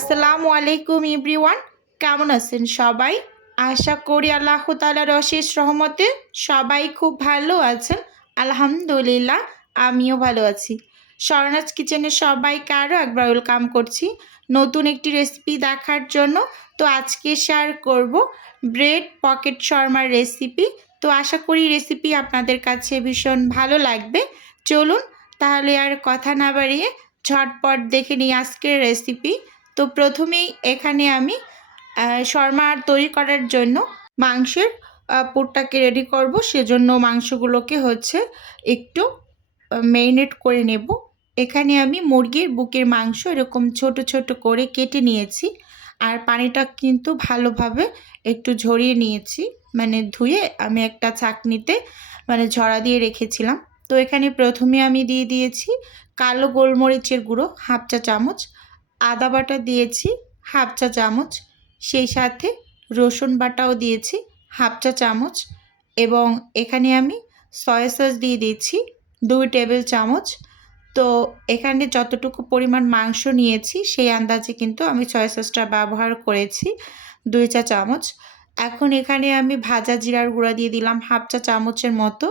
আসসালামু আলাইকুম এভরিওয়ান, কেমন আছেন সবাই? আশা করি আল্লাহ তাআলার অশেষ রহমতে সবাই খুব ভালো আছেন। আলহামদুলিল্লাহ, আমিও ভালো আছি। স্বর্ণাজ কিচেনে সবাইকে আরও একবার ওয়েলকাম করছি নতুন একটি রেসিপি দেখার জন্য। তো আজকে শেয়ার করব ব্রেড পকেট শর্মার রেসিপি। তো আশা করি রেসিপি আপনাদের কাছে ভীষণ ভালো লাগবে। চলুন তাহলে আর কথা না বাড়িয়ে ঝটপট দেখে নিই আজকের রেসিপি। তো প্রথমেই এখানে আমি শর্মা তৈরি করার জন্য মাংসের পুরটাকে রেডি করব। সেজন্য মাংসগুলোকে একটু মেরিনেট করে নেব। এখানে আমি মুরগির বুকের মাংস এরকম ছোট ছোট করে কেটে নিয়েছি, আর পানিটা কিন্তু ভালোভাবে একটু ঝরিয়ে নিয়েছি, মানে ধুয়ে আমি একটা ছাঁকনিতে ঝরা দিয়ে রেখেছিলাম। তো এখানে প্রথমে আমি দিয়ে দিয়েছি কালো গোলমরিচের গুঁড়ো হাফ চা চামচ, আদা বাটা দিয়েছি হাফ চা চামচ, সেই সাথে রসুন বাটাও দিয়েছি হাফ চা চামচ, এবং এখানে আমি সয়া সস দিয়ে দিচ্ছি 2 টেবিল চামচ। তো এখানে যতটুকু পরিমাণ মাংস নিয়েছি সেই আন্দাজে কিন্তু আমি সয়া সসটা ব্যবহার করেছি 2 চা চামচ। এখন এখানে আমি ভাজা জিরার গুঁড়া দিয়ে দিলাম হাফ চা চামচের মতো,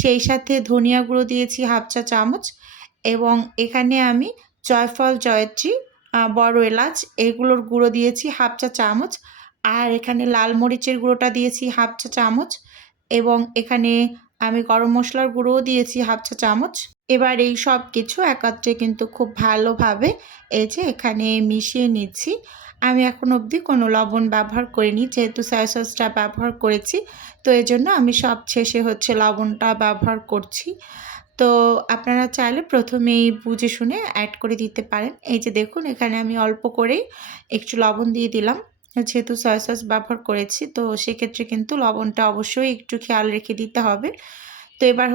সেই সাথে ধনিয়া গুঁড়ো দিয়েছি হাফ চা চামচ, এবং এখানে আমি জয়ফল, জয়ত্রী, বড় এলাচ এগুলোর গুঁড়ো দিয়েছি হাফ চা চামচ, আর এখানে লাল মরিচের গুঁড়োটা দিয়েছি হাফ চা চামচ, এবং এখানে আমি গরম মশলার গুঁড়োও দিয়েছি হাফ চা চামচ। এবার এই সব কিছু একত্রে কিন্তু খুব ভালোভাবে এখানে মিশিয়ে নিচ্ছি। আমি এখন অবধি কোনো লবণ ব্যবহার করিনি, যেহেতু সয়া সসটা ব্যবহার করেছি, তো এজন্য আমি সব শেষে লবণটা ব্যবহার করছি। তো আপনারা চাইলে প্রথমেই বুঝে শুনে অ্যাড করে দিতে পারেন। এই যে দেখুন, এখানে আমি অল্প করেই একটু লবণ দিয়ে দিলাম, যেহেতু সয়া সস ব্যবহার করেছি, তো সেক্ষেত্রে কিন্তু লবণটা অবশ্যই একটু খেয়াল রেখে দিতে হবে। তো এবার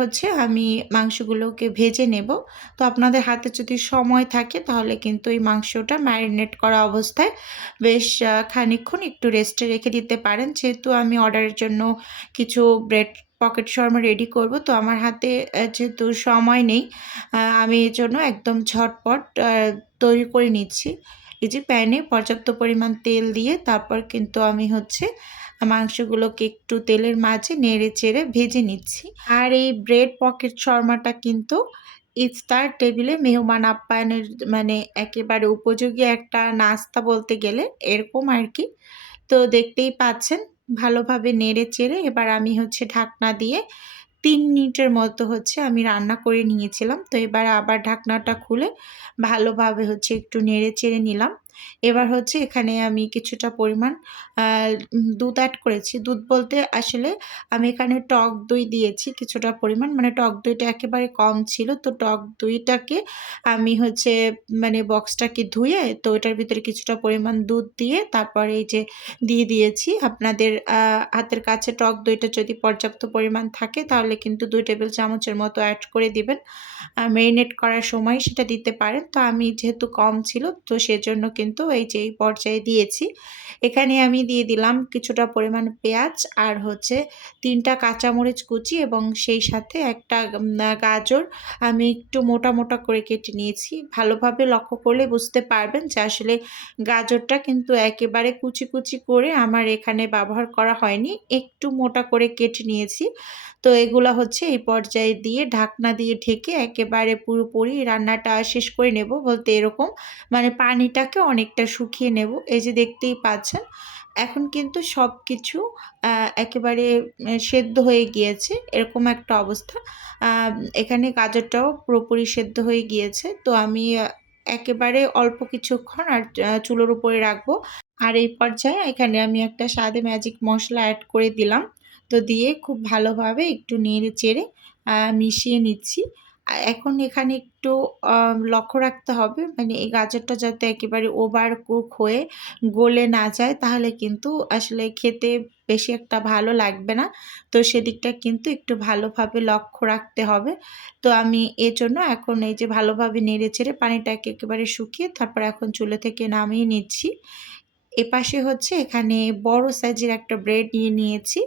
আমি মাংসগুলোকে ভেজে নেব। তো আপনাদের হাতে যদি সময় থাকে তাহলে কিন্তু এই মাংসটা ম্যারিনেট করা অবস্থায় বেশ খানিকক্ষণ একটু রেস্টে রেখে দিতে পারেন। যেহেতু আমি অর্ডারের জন্য কিছু ব্রেড পকেট শর্মা রেডি করব, তো আমার হাতে যেহেতু সময় নেই, আমি এর জন্য একদম ঝটপট তৈরি করে নিচ্ছি। এই যে প্যানে পর্যাপ্ত পরিমাণ তেল দিয়ে তারপর কিন্তু আমি মাংসগুলোকে একটু তেলের মাঝে নেড়ে চেড়ে ভেজে নিচ্ছি। আর এই ব্রেড পকেট শর্মাটা কিন্তু ইফতার টেবিলে মেহমান আপ্যায়নের একেবারে উপযোগী একটা নাস্তা বলতে গেলে, এরকম আর কি। তো দেখতেই পাচ্ছেন, ভালোভাবে নেড়ে চেড়ে এবার আমি ঢাকনা দিয়ে 3 মিনিটের মতো আমি রান্না করে নিয়েছিলাম। তো এবার আবার ঢাকনাটা খুলে ভালোভাবে একটু নেড়ে চেড়ে নিলাম। এবার এখানে আমি কিছুটা পরিমাণ দুধ অ্যাড করেছি। দুধ বলতে আসলে আমি এখানে টক দই দিয়েছি কিছুটা পরিমাণ, টক দইটা একেবারে কম ছিল। তো টক দইটাকে আমি বক্সটাকে ধুয়ে তো এটার ভিতরে কিছুটা পরিমাণ দুধ দিয়ে তারপরে এই যে দিয়ে দিয়েছি। আপনাদের হাতের কাছে টক দইটা যদি পর্যাপ্ত পরিমাণ থাকে তাহলে কিন্তু 2 টেবিল চামচের মতো অ্যাড করে দিবেন। মেরিনেট করার সময় সেটা দিতে পারেন। তো আমি যেহেতু কম ছিল, তো সেজন্য কিন্তু এই যে এই পর্যায়ে দিয়েছি। এখানে আমি দিয়ে দিলাম কিছুটা পরিমাণ পেঁয়াজ, আর 3টা কাঁচামরিচ কুচি, এবং সেই সাথে একটা গাজর আমি একটু মোটা মোটা করে কেটে নিয়েছি। ভালোভাবে লক্ষ্য করলে বুঝতে পারবেন যে আসলে গাজরটা কিন্তু একেবারে কুচি কুচি করে আমার এখানে ব্যবহার করা হয়নি, একটু মোটা করে কেটে নিয়েছি। তো এগুলা এই পর্যায়ে দিয়ে ঢাকনা দিয়ে ঢেকে একেবারে পুরোপুরি রান্নাটা শেষ করে নেব, বলতে এরকম পানিটাকে অনেকটা শুকিয়ে নেব। এই যে দেখতেই পাচ্ছেন, এখন কিন্তু সব কিছু একেবারে সেদ্ধ হয়ে গিয়েছে, এরকম একটা অবস্থা। এখানে গাজরটাও পুরোপুরি সেদ্ধ হয়ে গিয়েছে। তো আমি একেবারে অল্প কিছুক্ষণ আর চুলোর উপরে রাখবো। আর এই পর্যায়ে এখানে আমি একটা স্বাদে ম্যাজিক মশলা অ্যাড করে দিলাম। তো দিয়ে খুব ভালোভাবে একটু নেড়ে চেড়ে মিশিয়ে নিচ্ছি। এখন এখানে একটু লক্ষ্য রাখতে হবে, এই গাজরটা যাতে একেবারে ওভার কুক হয়ে গলে না যায়, তাহলে কিন্তু আসলে খেতে বেশি একটা ভালো লাগবে না। তো সেদিকটা কিন্তু একটু ভালোভাবে লক্ষ্য রাখতে হবে। তো আমি এজন্য এখন এই যে ভালোভাবে নেড়ে চেড়ে পানিটাকে একেবারে শুকিয়ে তারপর এখন চুলা থেকে নামিয়ে নিচ্ছি। এপাশে এখানে বড় সাইজের একটা ব্রেড নিয়ে নিয়েছি।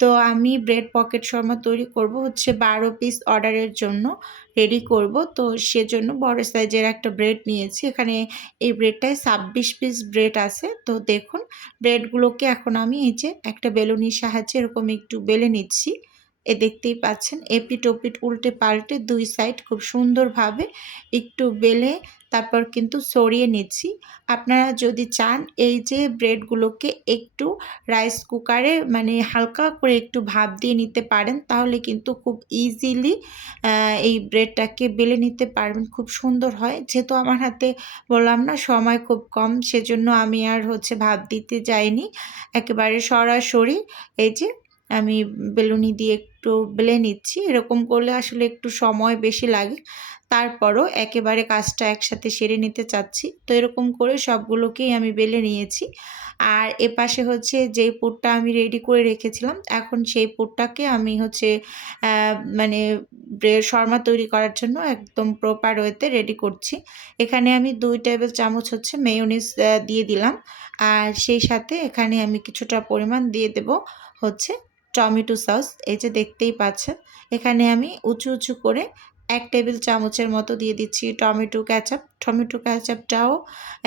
তো আমি ব্রেড পকেট শর্মা তৈরি করব হচ্ছে 12 পিস অর্ডারের জন্য রেডি করব। তো সেজন্য বড় সাইজের একটা ব্রেড নিয়েছি। এখানে এই ব্রেডটায় 26 পিস ব্রেড আছে। তো দেখুন ব্রেডগুলোকে এখন আমি এই যে একটা বেলুনির সাহায্যে এরকম একটু বেলে নিচ্ছি। দেখতেই পাচ্ছেন এপিট ওপিট উল্টে পাল্টে 2 সাইড খুব সুন্দরভাবে একটু বেলে তারপর কিন্তু সরিয়ে নিচ্ছি। আপনারা যদি চান এই যে ব্রেডগুলোকে একটু রাইস কুকারে মানে হালকা করে একটু ভাপ দিয়ে নিতে পারেন, তাহলে কিন্তু খুব ইজিলি এই ব্রেডটাকে বেলে নিতে পারবেন, খুব সুন্দর হয়। যেহেতু আমার হাতে বললাম না সময় খুব কম, সেজন্য আমি আর হচ্ছে ভাপ দিতে যাইনি, একেবারে সরাসরি এই যে আমি বেলুনি দিয়ে একটু বেলে নিচ্ছি। এরকম করলে আসলে একটু সময় বেশি লাগে, তারপরও একেবারে কাজটা একসাথে সেরে নিতে চাচ্ছি। তো এরকম করে সবগুলোকেই আমি বেলে নিয়েছি। আর এপাশে হচ্ছে যেই পুরটা আমি রেডি করে রেখেছিলাম, এখন সেই পুরটাকে আমি হচ্ছে মানে ব্রেড শর্মা তৈরি করার জন্য একদম প্রপার ওয়েতে রেডি করছি। এখানে আমি 2 টেবিল চামচ হচ্ছে মেয়োনিজ দিয়ে দিলাম। আর সেই সাথে এখানে আমি কিছুটা পরিমাণ দিয়ে দেব হচ্ছে টমেটো সস। এই যে দেখতেই পাচ্ছেন এখানে আমি উঁচু উঁচু করে 1 টেবিল চামচের মতো দিয়ে দিচ্ছি টমেটো কেচাপ। টমেটো কেচাপটাও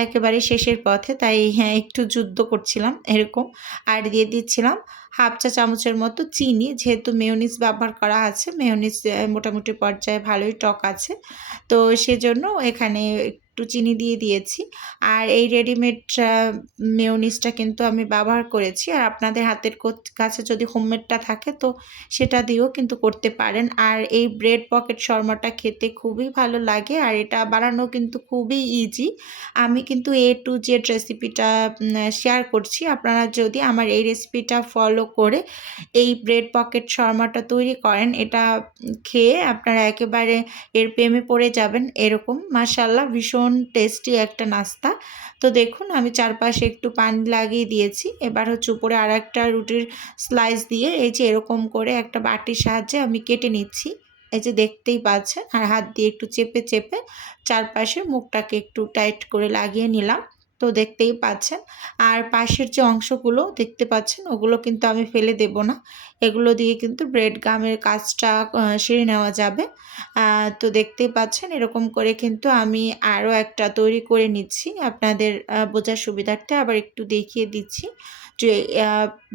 একেবারে শেষের পথে, তাই হ্যাঁ একটু যুদ্ধ করছিলাম এরকম। আর দিয়ে দিচ্ছিলাম হাফ চা চামচের মতো চিনি, যেহেতু মেয়োনিজ ব্যবহার করা আছে, মেয়োনিজ মোটামুটি পর্যায়ে ভালোই টক আছে, তো সেজন্য এখানে একটু চিনি দিয়ে দিয়েছি। আর এই রেডিমেড মেয়োনিজটা কিন্তু আমি ব্যবহার করেছি। আর আপনাদের হাতের কাছে যদি হোমমেডটা থাকে তো সেটা দিয়েও কিন্তু করতে পারেন। আর এই ব্রেড পকেট শর্মাটা খেতে খুবই ভালো লাগে, আর এটা বানানো কিন্তু খুবই ইজি। আমি কিন্তু A to Z রেসিপিটা শেয়ার করছি। আপনারা যদি আমার এই রেসিপিটা ফলো করে এই ব্রেড পকেট শর্মাটা তৈরি করেন, এটা খেয়ে আপনারা একেবারে এর প্রেমে পড়ে যাবেন এরকম। মাশাআল্লাহ ভীষণ টেস্টি একটা নাস্তা। তো দেখুন আমি চারপাশে একটু পানি লাগিয়ে দিয়েছি। এবার হচ্ছে উপরে আরেকটা রুটির স্লাইস দিয়ে এই যে এরকম করে একটা বাটির সাহায্যে আমি কেটে নিচ্ছি। এই যে দেখতেই পাচ্ছেন, আর হাত দিয়ে একটু চেপে চেপে চারপাশে মুখটাকে একটু টাইট করে লাগিয়ে নিলাম। তো দেখতেই পাচ্ছেন। আর পাশের যে অংশগুলো দেখতে পাচ্ছেন ওগুলো কিন্তু আমি ফেলে দেব না। এগুলো দিয়ে কিন্তু ব্রেড গামের কাজটা সেরে নেওয়া যাবে। তো দেখতেই পাচ্ছেন এরকম করে কিন্তু আমি আরও একটা তৈরি করে নিচ্ছি। আপনাদের বোঝার সুবিধার্থে আবার একটু দেখিয়ে দিচ্ছি যে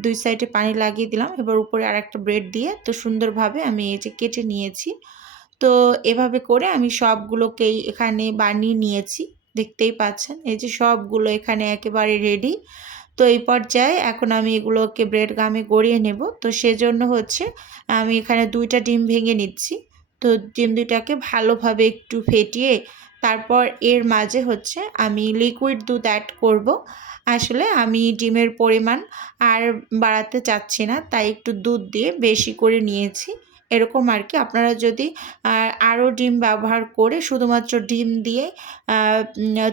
2 সাইডে পানি লাগিয়ে দিলাম। এবার উপরে আরেকটা ব্রেড দিয়ে তো সুন্দরভাবে আমি এই যে কেটে নিয়েছি। তো এভাবে করে আমি সবগুলোকেই এখানে বানিয়ে নিয়েছি। দেখতেই পাচ্ছেন এই যে সবগুলো এখানে একেবারে রেডি। তো এই পর্যায়ে এখন আমি এগুলোকে ব্রেড গামে গড়িয়ে নেব। তো সেজন্য হচ্ছে আমি এখানে 2টা ডিম ভেঙে নিচ্ছি। তো ডিম 2টাকে ভালোভাবে একটু ফেটিয়ে তারপর এর মাঝে হচ্ছে আমি লিকুইড দুধ অ্যাড করব। আসলে আমি ডিমের পরিমাণ আর বাড়াতে চাচ্ছি না, তাই একটু দুধ দিয়ে বেশি করে নিয়েছি এরকম আর কি। আপনারা যদি আরও ডিম ব্যবহার করে শুধুমাত্র ডিম দিয়ে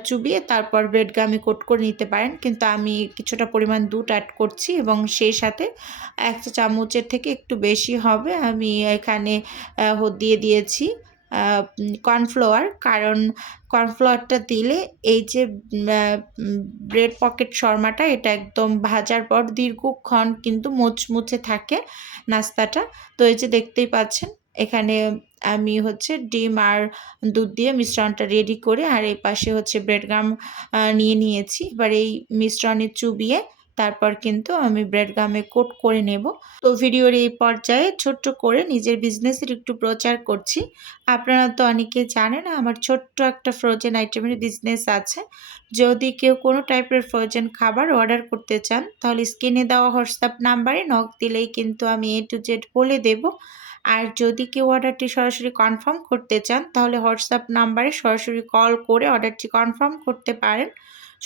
চুবিয়ে তারপর ব্রেড গামে কোট করে নিতে পারেন, কিন্তু আমি কিছুটা পরিমাণ দুধ অ্যাড করছি এবং সেই সাথে 1 চা চামচের থেকে একটু বেশি হবে আমি এখানে দিয়ে দিয়েছি কর্নফ্লাওয়ার। কারণ কর্নফ্লাওয়ারটা দিলে এই যে ব্রেড পকেট শর্মাটা এটা একদম ভাজার পর দীর্ঘক্ষণ কিন্তু মুচমুচে থাকে নাস্তাটা। তো এই যে দেখতেই পাচ্ছেন এখানে আমি হচ্ছে ডিম আর দুধ দিয়ে মিশ্রণটা রেডি করে আর এই পাশে হচ্ছে ব্রেড গাম নিয়ে নিয়েছি। এবার এই মিশ্রণে চুবিয়ে তারপর কিন্তু আমি ব্রেড গামে কোট করে নেব। তো ভিডিওর এই পর্যায়ে ছোট্ট করে নিজের বিজনেসের একটু প্রচার করছি। আপনারা তো অনেকে জানেন আমার ছোট্ট একটা ফ্রোজেন আইটেমের বিজনেস আছে। যদি কেউ কোনো টাইপের ফ্রোজেন খাবার অর্ডার করতে চান তাহলে স্ক্রিনে দেওয়া হোয়াটসঅ্যাপ নাম্বারে নক দিলেই কিন্তু আমি A to Z বলে দেব। আর যদি কেউ অর্ডারটি সরাসরি কনফার্ম করতে চান তাহলে হোয়াটসঅ্যাপ নাম্বারে সরাসরি কল করে অর্ডারটি কনফার্ম করতে পারেন।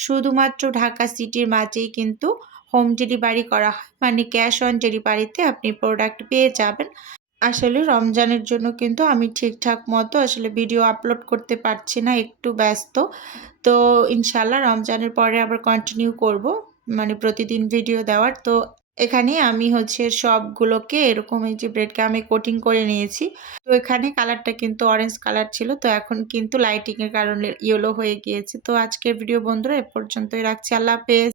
শুধুমাত্র ঢাকা সিটির মাঝেই কিন্তু হোম ডেলিভারি করা হয়, মানে ক্যাশ অন ডেলিভারিতে আপনি প্রোডাক্ট পেয়ে যাবেন। আসলে রমজানের জন্য কিন্তু আমি ঠিকঠাক মতো আসলে ভিডিও আপলোড করতে পারছি না, একটু ব্যস্ত। তো ইনশাল্লাহ রমজানের পরে আবার কন্টিনিউ করব, মানে প্রতিদিন ভিডিও দেওয়ার। তো এখানে আমি হচ্ছে সবগুলোকে এরকম এই যে ব্রেড গামে কোটিং করে নিয়েছি। তো এখানে কালারটা কিন্তু অরেঞ্জ কালার ছিল, তো এখন কিন্তু লাইটিংয়ের কারণে ইয়েলো হয়ে গিয়েছে। তো আজকের ভিডিও বন্ধুরা এ পর্যন্তই রাখছি। আল্লাহ হাফেজ।